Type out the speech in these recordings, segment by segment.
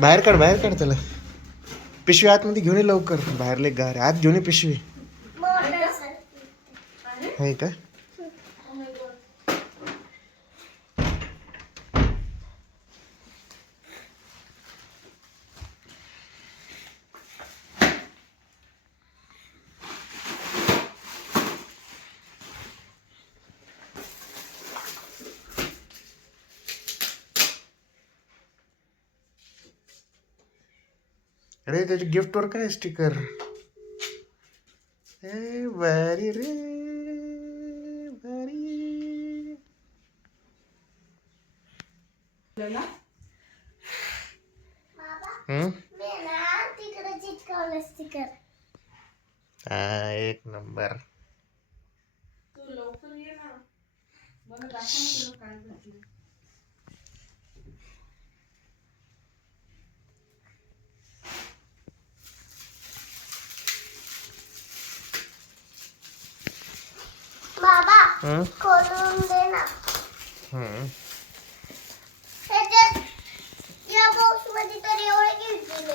बाहेर काढ त्याला. पिशवी आतमध्ये घेऊन ये लवकर. बाहेर लय गार आहे. आत घेऊन ये पिशवी. आहे का? अरे त्याच्या गिफ्टवर काय स्टिकर. ए भारी रे भारी. हा एक नंबर. तू लवकर ये ना, मला दाखव ना तुला काय भेटलं. बाबा खोलून दे ना. त्याच्यात या बॉक्स मध्ये तर एवढे गिफ्ट दिले.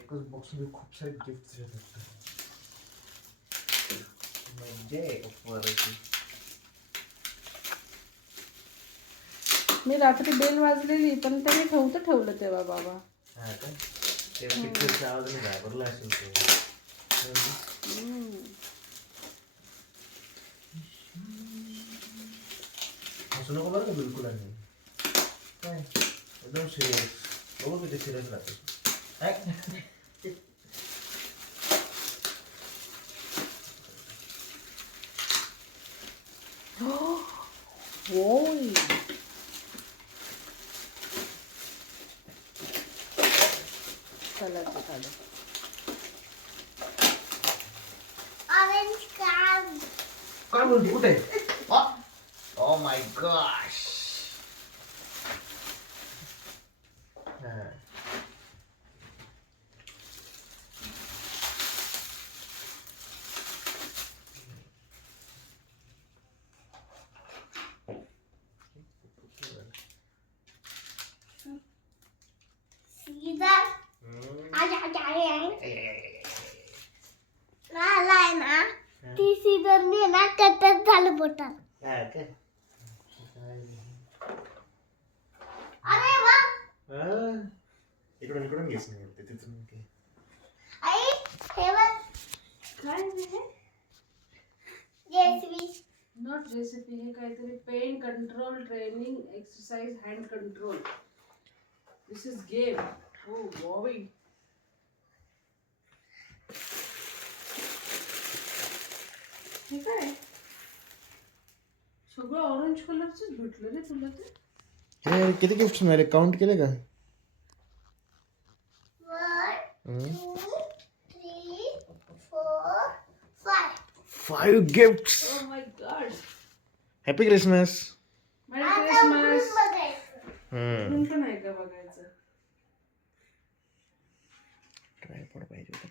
एकच बॉक्स मध्ये खूप सारे गिफ्ट येतात. म्हणजे मी रात्री बेल वाजलेली पण त्याने ठेवलं तेव्हा बाबा. हा का? ते पिक्चरचा आवाज नाही घाबरला असेल तो. हसू नको बरं का बिलकुल. आणि काय एकदम सिरियस. बघू किती सिरियस राहते. होय. Orange card. काय बोलते कुठे? Oh my gosh. सीजर. आलाय ना ती सीजरने ना कटच झालं बोटात. अरे वा. इकडून घेस नाही तिथून. आई हे बघ. काय आहे? जेसीबी. Not recipe. हे काहीतरी pen control training exercise hand control. This is game. Oh Bobby. हे काय सगळं ऑरेंज कलरचंच भेटलं रे तुला ते. हे किती गिफ्ट मिळाले काउंट केले का? 1 2 3 4 5. 5 gifts. Oh my God. Happy Christmas. Merry आता क्रिसमस. बघायचं. पण आहे का बघायचं? ट्रायपॉड पाहिजे होता.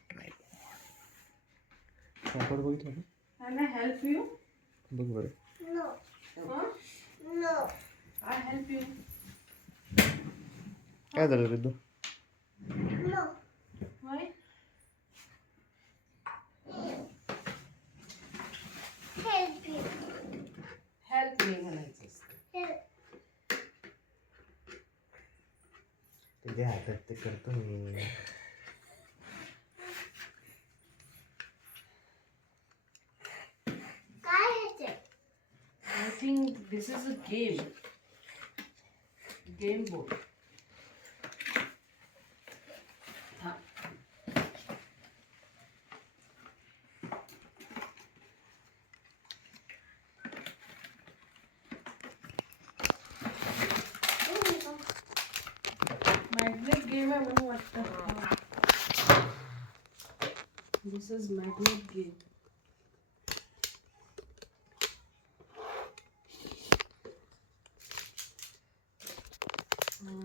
ट्रायपॉड बघितलं. Can I help you? बघ बरं. No Huh? No. I help you. काय झालं Riddhu? No. Why? Help you. Help me म्हणायचं असतं. हेल्प. तुझ्या हातात ते करतो मी. काय आहे ते? I think this is a game. Game board. हाँ. Magnet game है म्हणून वाटतं. This is magnet game.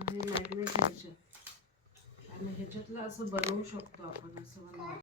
हे मॅग्नेट ह्याच्यात आणि ह्याच्यातलं असं बनवू शकतो आपण असं मला